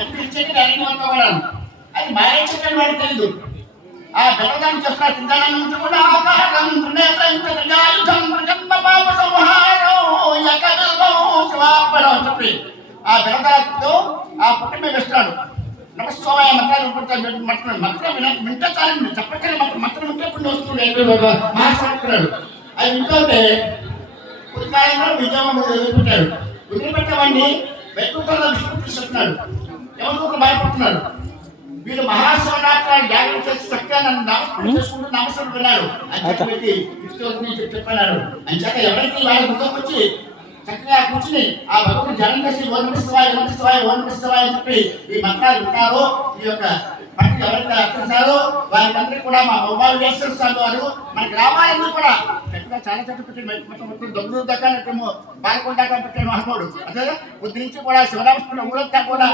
కనిపించేది డైరెక్ట్ అంతా కూడా అది మారేక్షని వాడికి తెలియదు. ఆ బెల్లదాన్ని చేస్తున్న తిందాలని నుంచి కూడా ఆకారం చెప్పి ఆ బెల్లదాతో ఆ పుట్ట మీద వేస్తున్నాడు. నమస్వాయ మంత్రాలు మంత్రం వింటే చాలండి, చెప్పకనే మంత్రం వింటే ఇప్పుడు వస్తుంది మహాస్వామి. అది వింటుంటే కొద్దికాలంలో విజయవాడ వదిలిపెట్టాడు. వదిలిపెట్టేవాడిని వైకుంఠంలో విష్ణు తీసుకుంటున్నాడు. ఎవరు భయపడుతున్నాడు. వీళ్ళు మహాశివరాత్రాలు జాగ్రత్త చేసి చక్కగా నన్ను నామస్మరణ చేసుకుంటూ నామస్మరణ విన్నారు అని చెప్పి విష్ణుని చెప్పారు. అంచేత ఎవరైతే వాళ్ళ ముందుకు వచ్చి చక్కగా కూర్చుని ఆ భగవంతుడు జనం చేసి ఓం నమఃశివాయ నమఃశివాయ ఓం నమఃశివాయ అని చెప్పి ఈ మంత్రాలు వింటారో, ఈ యొక్క పండుగ ఎవరైతే అర్పిస్తారో వారికందరికీ కూడా మా మొబైల్ వేస్తారు వారు మన గ్రామాలన్నీ కూడా చక్కగా చాలా చోట్ల పెట్టి మొత్తం దొంగలు దాకా బాలకొండ దాకా పెట్టే మహానుభావుడు. అదే పొద్దు నుంచి కూడా శివరామస్మరణ ఊరంతా కూడా